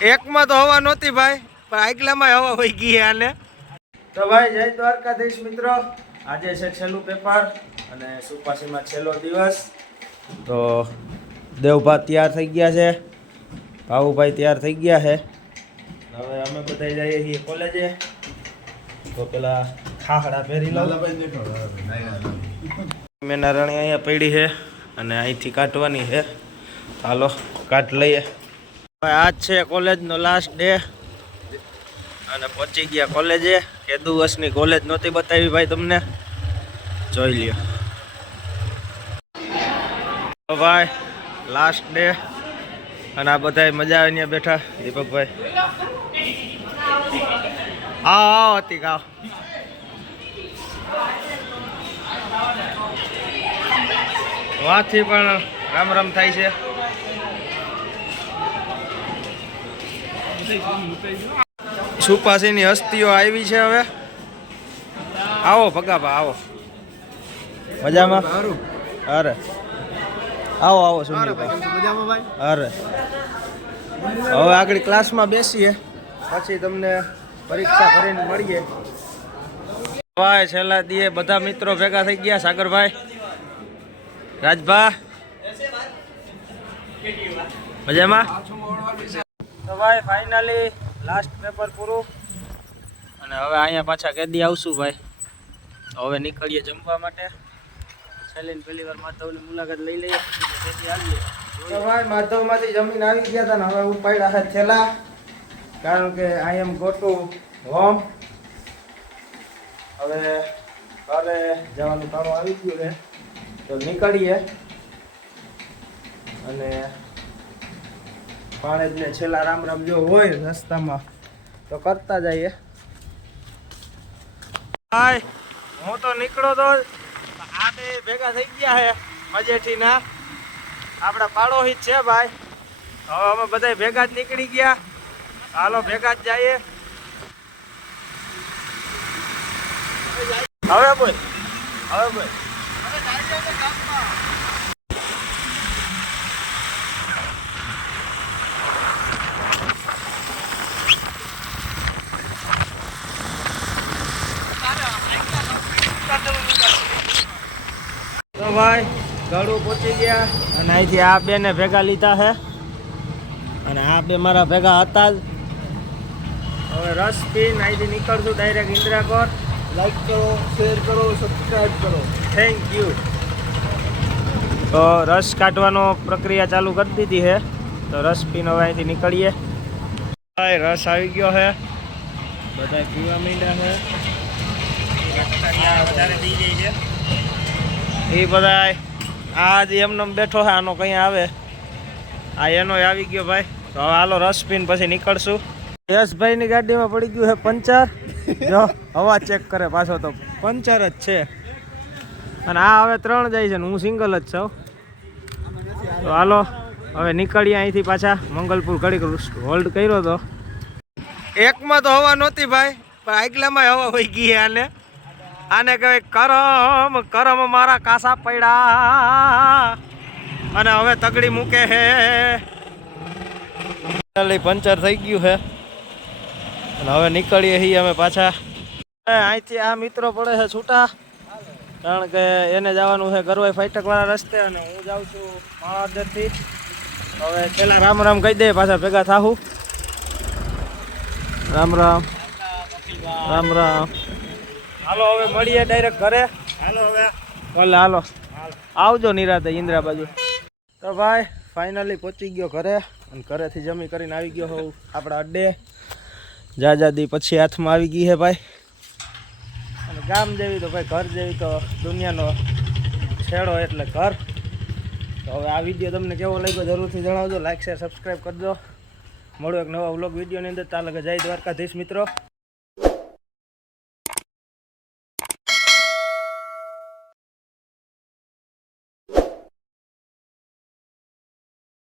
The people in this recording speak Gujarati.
એકમાં તો હવા નહોતી ભાઈ, પણ આગલામાં હવા હોઈ ગઈ આને. તો ભાઈ જય દ્વારકાધીશ મિત્રો, આજે છે છેલ્લું પેપર અને સુપાસીમાં છેલ્લો દિવસ. તો દેવભા તૈયાર થઈ ગયા છે, ભાવુભાઈ તૈયાર થઈ ગયા છે. હવે અમે બધા જઈએ છીએ કોલેજે. તો પેલા ખાહડા પહેરી લો. મેં નારણી અહીંયા પડી છે અને અહીંથી કાઢવાની છે. હાલો કાઢ લઈએ. આજ છે કોલેજનો લાસ્ટ ડે અને પહોંચી ગયા કોલેજે. કેદુ વર્ષની કોલેજ નહોતી બતાવી ભાઈ તમને, જોઈ લ્યો. તો ભાઈ લાસ્ટ ડે અને આ બધા મજા આવે ત્યાં બેઠા. દીપકભાઈ આવો હતી ગાવ. વાંથી પણ રામ રામ થાય છે. સુપાસીની હસ્તીઓ આવી છે. હવે આવો ભગાભા આવો. મજામાં? અરે આવો આવો સુનિલભાઈ. અરે હવે આગળ ક્લાસમાં બેસીએ, પછી તમને પરીક્ષા કરીને મળીએ. ભાઈ છેલ્લા દીએ બધા મિત્રો ભેગા થઈ ગયા. સાગરભાઈ, રાજભા, મજામાં? તો ભાઈ ફાઇનલી લાસ્ટ પેપર પૂરું અને હવે અહીંયા પાછા કેદી આવશું ભાઈ. હવે નીકળીએ જમવા માટે. છેલ્લી પહેલી વાર માધવની મુલાકાત લઈ લઈએ, પછી આવીએ. તો ભાઈ માધવમાંથી જમીન આવી ગયા હતા ને હવે ઉપાડ્યા છે થેલા, કારણ કે આઈ એમ ગો ટુ હોમ. હવે ઘરે જવાનું કામ આવી ગયું છે તો નીકળીએ અને પાણેજને છેલ્લા રામ રામ જો હોય રસ્તામાં તો કરતા જઈએ. ભાઈ હું તો નીકળો તો આ બે ભેગા થઈ ગયા છે મજેઠીના, આપણા પાડોશી જ છે ભાઈ. હવે અમે બધા ભેગા જ નીકળી ગયા. હાલો ભેગા જ જઈએ. હવે બોલ, હવે બોલ. તો ભાઈ ગળું પહોંચી ગયા અને અહીંથી આ બે ને ભેગા લીધા છે અને આ બે મારા ભેગા હતા જ. હવે રસ પીને અહીંથી નીકળશું ડાયરેક્ટ ઇન્દ્રાકોર. લાઈક કરો, શેર કરો, સબસ્ક્રાઈબ કરો. Thank you. તો રસ કાઢવાનો પ્રક્રિયા ચાલુ કરી દીધી છે. તો રસ પીને હવે અહીંથી નીકળીએ. ભાઈ રસ આવી ગયો છે, બધા પીવા માંડ્યા છે. એ બધા આજ એમને બેઠો છે, આનો કઈ આવે. આ એનો આવી ગયો ભાઈ. તો હવે હાલો રસ પીને પછી નીકળશું. યશભાઈની ગાડીમાં પડી ગયું છે પંચર. જો હવા ચેક કરે પાછો તો પંચર જ છે. અને આ હવે 3 જાય છે ને હું સિંગલ જ છું. તો હાલો હવે નીકળીએ અહીંથી પાછા મંગલપુર. ઘડીક હોલ્ડ કર્યો તો એકમાં તો હવા નહોતી ભાઈ, પણ આગલામાં હવા હોઈ ગઈ. આને કહેવાય કરમ. કરમ મારા કાસા પડ્યા અને હવે તગડી મૂકે હે. પંચર થઈ ગયું છે અને હવે નીકળીએ છીએ અમે પાછા. અહીંથી આ મિત્રો પડે છે છૂટા, કારણ કે એને જવાનું છે ગરવાઈ ફાટકવાળા રસ્તે અને હું જાઉં છું માળાદરથી. હવે પેલા રામ રામ કહી દે, પાછા ભેગા થાવું. રામ રામ, રામ રામ. હાલો હવે મળીએ ડાયરેક્ટ ઘરે. હાલો હવે ભલે હાલો આવજો નિરાતે ઇન્દ્રા બાજુ. તો ભાઈ ફાઇનલી પહોંચી ગયો ઘરે અને ઘરેથી જમી કરીને આવી ગયો હોઉં આપણા અડ્ડે. જાજાદી પછી હાથમાં આવી ગઈ છે ભાઈ. અને ગામ જેવી તો ભાઈ ઘર જેવી તો દુનિયાનો છેડો એટલે ઘર. તો હવે આ વિડીયો તમને કેવો લાગ્યો જરૂરથી જણાવજો. લાઈક શેર સબસ્ક્રાઈબ કરજો. મળો એક નવા વ્લોગ વિડીયોની અંદર. તાલકે જય દ્વારકાધીશ મિત્રો.